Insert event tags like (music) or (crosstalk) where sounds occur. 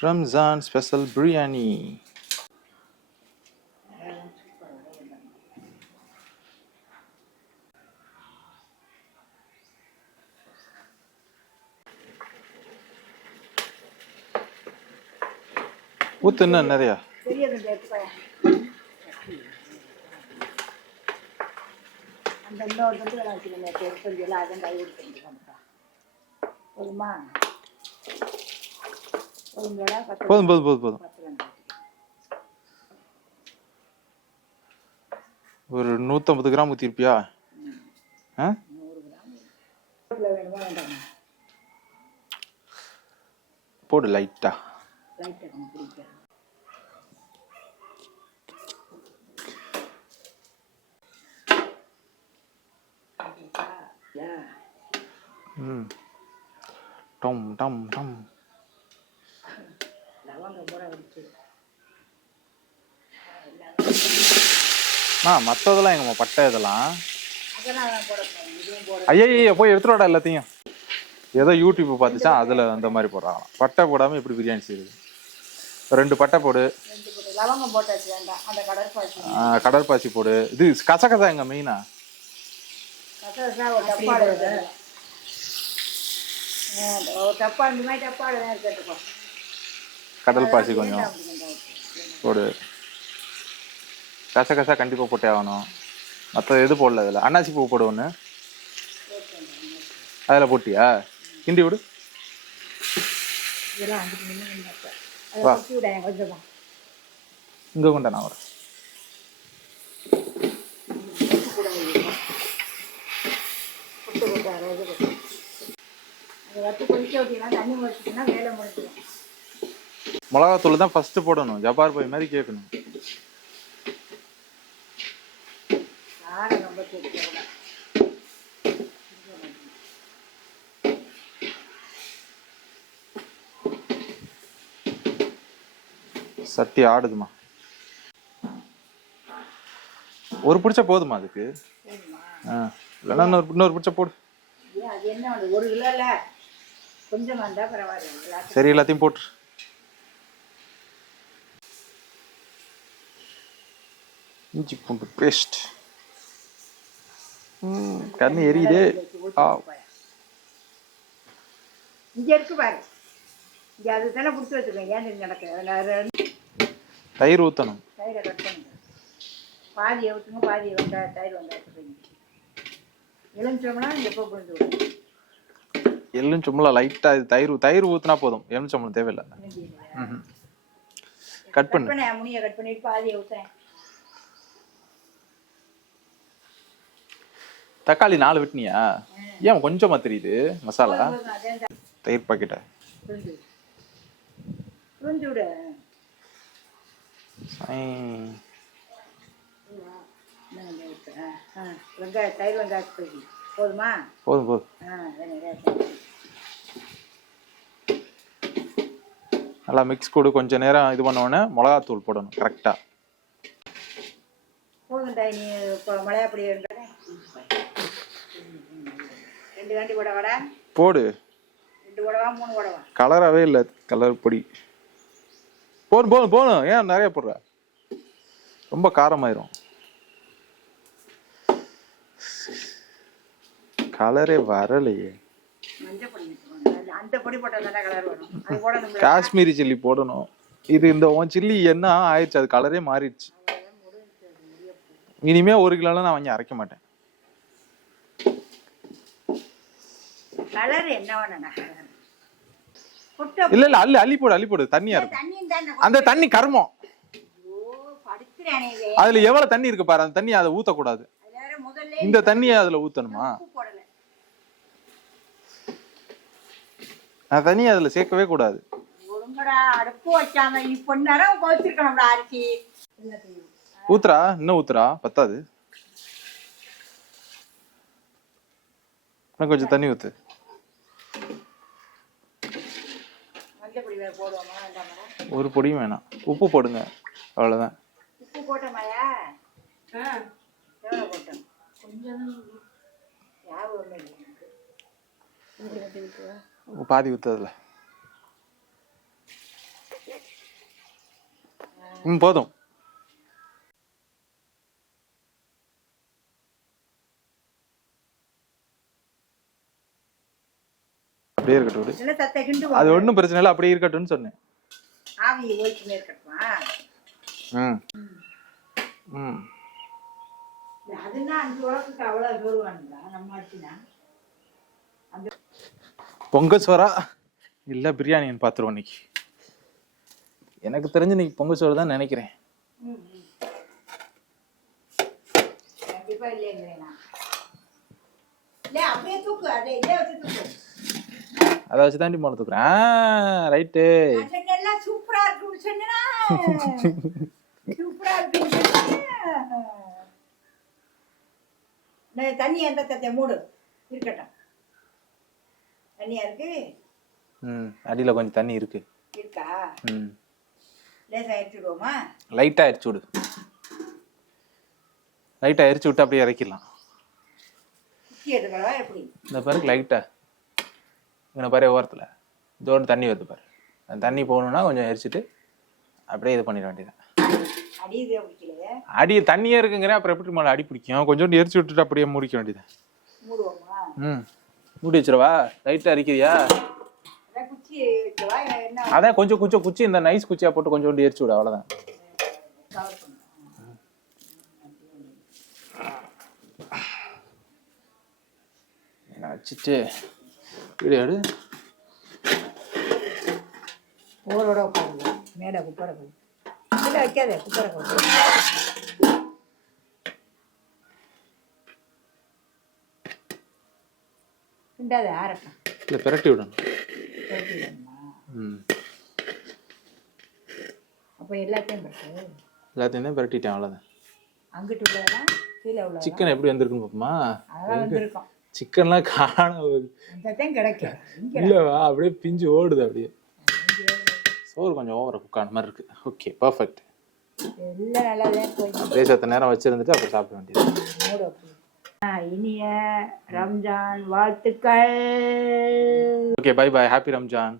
Ramzan special biryani ஊத்து இன்னும் நிறையா. பெரிய கொஞ்சம் எடுத்துக்கோயா அந்த இன்னொரு வந்து வேலை வச்சுக்கணும் நேற்று எடுத்து எல்லாம் அதான் கை கொடுத்துருந்துக்கா போதுமா போதும் போதும் போதும். ஒரு நூற்றம்பது கிராம் ஊற்றிருப்பியா ஆ? போடு லைட்டா. ம். டம் டம் டம். லவங்கம் பூரா வச்சு ஆ மற்றதெல்லாம் எங்கம்மா பட்டை இதெல்லாம். அதெல்லாம் ஐயா போய் எடுத்துட்டு எல்லாத்தையும். ஏதோ யூடியூப் பார்த்துச்சா அதில் அந்த மாதிரி போடுறாங்களாம். பட்டை போடாமல் எப்படி பிரியாணி செய்யுது ரெண்டு பட்டை போடு. லவங்கம் போட்டாச்சு வேண்டாம் அந்த கடற்பாசி கடற்பாசி போடு. இது கசகசா எங்க மெயினா? கசகசா ஒரு டப்பா ஒரு டப்பா இந்த மாதிரி டப்பா கடல் பாசி கொஞ்சம் போடு. கசகசா கண்டிப்பாக போட்டே ஆகணும். மற்ற எது போடல அதில்? அன்னாசி பூ போடு ஒன்று அதில் போட்டியா? கிண்டி விடு. வா. இங்கே கொண்டா நான் வரேன். வச்சு கொதிக்க விட்டீங்கன்னா தண்ணி வச்சுட்டீங்கன்னா வேலை முடிஞ்சிடும். மிளகாத்தூள் தான் ஃபஸ்ட்டு போடணும். ஜப்பார் பாய் மாதிரி கேட்கணும். சட்டி ஆடுதுமா ஒரு பிடிச்ச போதுமா அதுக்கு. இல்லைன்னா இன்னொரு இன்னொரு பிடிச்ச போடு. சரி எல்லாத்தையும் போட்டு. இஞ்சி பூண்டு பேஸ்ட் கண்ணு எரியுதே ஆ இங்கே இருக்கு பாரு இங்கே அது தானே பிடிச்சி வச்சுருக்கேன் ஏன் நடக்கு தயிர் ஊற்றணும் தயிரை கட் பண்ணுங்க பாதியை ஊற்றுங்க பாதியை வெங்காய தயிர் வெங்காயத்துக்கு எலுமிச்சோம்னா இங்கே போய் புரிஞ்சு விடுங்க எலுமிச்சம்பளம் லைட்டாக இது தயிர் தயிர் ஊற்றினா போதும் எலுமிச்சம்பளம் தேவையில்லை. கட் பண்ணு பண்ண முனியை கட் பண்ணிட்டு பாதியை ஊற்றுறேன் தக்காளி நாலு வெட்டினியா? ஏன் கொஞ்சமா தெரியுது மசாலா? தயிர் பாக்கெட்டை. தயிர் வெங்காயத்துக்கு போதுமா? போதும் போதும். நல்லா மிக்ஸ் கொடு கொஞ்ச நேரம் இது பண்ண உடனே மிளகாத்தூள் போடணும் கரெக்டாக நீ இப்போ மலையாப்படி இருந்தானே ரெண்டு கூட வடை போடு. ரெண்டு கூடவா மூணு கூடவா கலராகவே இல்லை கலர் பொடி. போதும் போதும் போதும் ஏன் நிறைய போடுற? ரொம்ப காரமாயிரும். கலரே வரலையே. பொடி பொடி. காஷ்மீரி சில்லி போடணும். இது இந்த உன் சில்லி என்ன ஆயிடுச்சு? அது கலரே மாறிடுச்சு. இனிமே ஒரு கிலோலாம் நான் வாங்கி அரைக்க மாட்டேன். கலர் இல்ல இல்ல அள்ளி அள்ளி போடு அள்ளி போடு தண்ணியா இருக்கும் அந்த தண்ணி கருமம். அதுல எவ்வளவு தண்ணி இருக்கு பாரு அந்த தண்ணி அதை ஊத்தக்கூடாது. வேற முதல்ல இந்த தண்ணியை அதுல ஊத்தணுமா? அந்த தண்ணியை அதுல சேர்க்கவே கூடாது. ஒழுங்கடா அடுப்பு வச்சாம இப்ப நேரம் கோச்சிருக்கணும்டா அரிசி. எல்லாத்தையும் ஊத்துறா இன்னும் ஊத்துறா பத்தாது. இன்னும் கொஞ்சம் தண்ணி ஊத்து. ஒரு பொடியும் வேணாம். உப்பு போடுங்க அவ்வளோதான் உப்பு பாதி ஊற்றுறதுல ம் போதும். அப்படியே இருக்கட்டும் அது ஒன்றும் பிரச்சனை இல்லை அப்படியே இருக்கட்டும்னு சொன்னேன். ம். பொங்கல் சோறா? இல்லை பிரியாணின்னு பார்த்துருவோம் இன்னைக்கு. எனக்கு தெரிஞ்சு இன்னைக்கு பொங்கல் சோறு தான் நினைக்கிறேன். அப்படியே தூக்கு அதை இதே வச்சு தூக்கு. அதை வச்சு தாண்டி போன தூக்குறேன் ரைட்டு. சூப்பரா இருக்குன்னு (laughs) சூப்பரா? இந்த தண்ணி எந்த தத்தை மூடு. இருக்கட்டும். தண்ணியா இருக்கு? ம் அடியில் கொஞ்சம் தண்ணி இருக்கு. இருக்கா? ம். லேசா எடுத்துடுவோமா லைட்டாக எரிச்சு விடு. லைட்டாக எரிச்சு விட்டு அப்படியே இறக்கிடலாம். எப்படி? இந்த பாருக்கு லைட்டாக இங்கே பாரு ஓரத்தில். இதோடு தண்ணி வருது பாரு. அந்த தண்ணி போகணுன்னா கொஞ்சம் எரிச்சிட்டு அப்படியே இது பண்ணிட வேண்டியது அடியுதே பிடிக்கலையே? அடி தண்ணியே இருக்குங்கிறேன் அப்புறம் எப்படி மேலே அடி பிடிக்கும்? கொஞ்சோண்டு எரிச்சு விட்டுட்டு அப்படியே முடிக்க வேண்டியது ம். மூடி வச்சிருவா லைட்டாக அரிக்கிறியா? அதான் குச்சி கொஞ்சம் கொஞ்சம் குச்சி இந்த நைஸ் குச்சியாக போட்டு கொஞ்சோண்டு எரிச்சு விடு அவ்வளோதான் வச்சுட்டு வீடியோ எடு ஓரோட உட்காருங்க. மேலே குப்பரை போய். இதில் வைக்காத குப்பரை போய். கிண்டாத ஆரட்டும் இல்லை பிரட்டி விடணும். ம். அப்போ எல்லாத்தையும் போட்டு எல்லாத்தையும் தான் பிரட்டிட்டேன் அவ்வளோதான் அங்கிட்டு உள்ளதெல்லாம் கீழே உள்ள சிக்கன் எப்படி வந்திருக்குன்னு பார்ப்போமா? அதெல்லாம் வந்திருக்கும். சிக்கன்லாம் காண இல்லைவா? அப்படியே பிஞ்சு ஓடுது அப்படியே. சோறு கொஞ்சம் ஓவர குக்கான மாதிரி இருக்கு. ஓகே பர்ஃபெக்ட் அப்படியே சத்த நேரம் வச்சிருந்துட்டு அப்புறம் சாப்பிட வேண்டியது. இனிய ரம்ஜான் வாழ்த்துக்கள். Okay bye bye happy Ramzan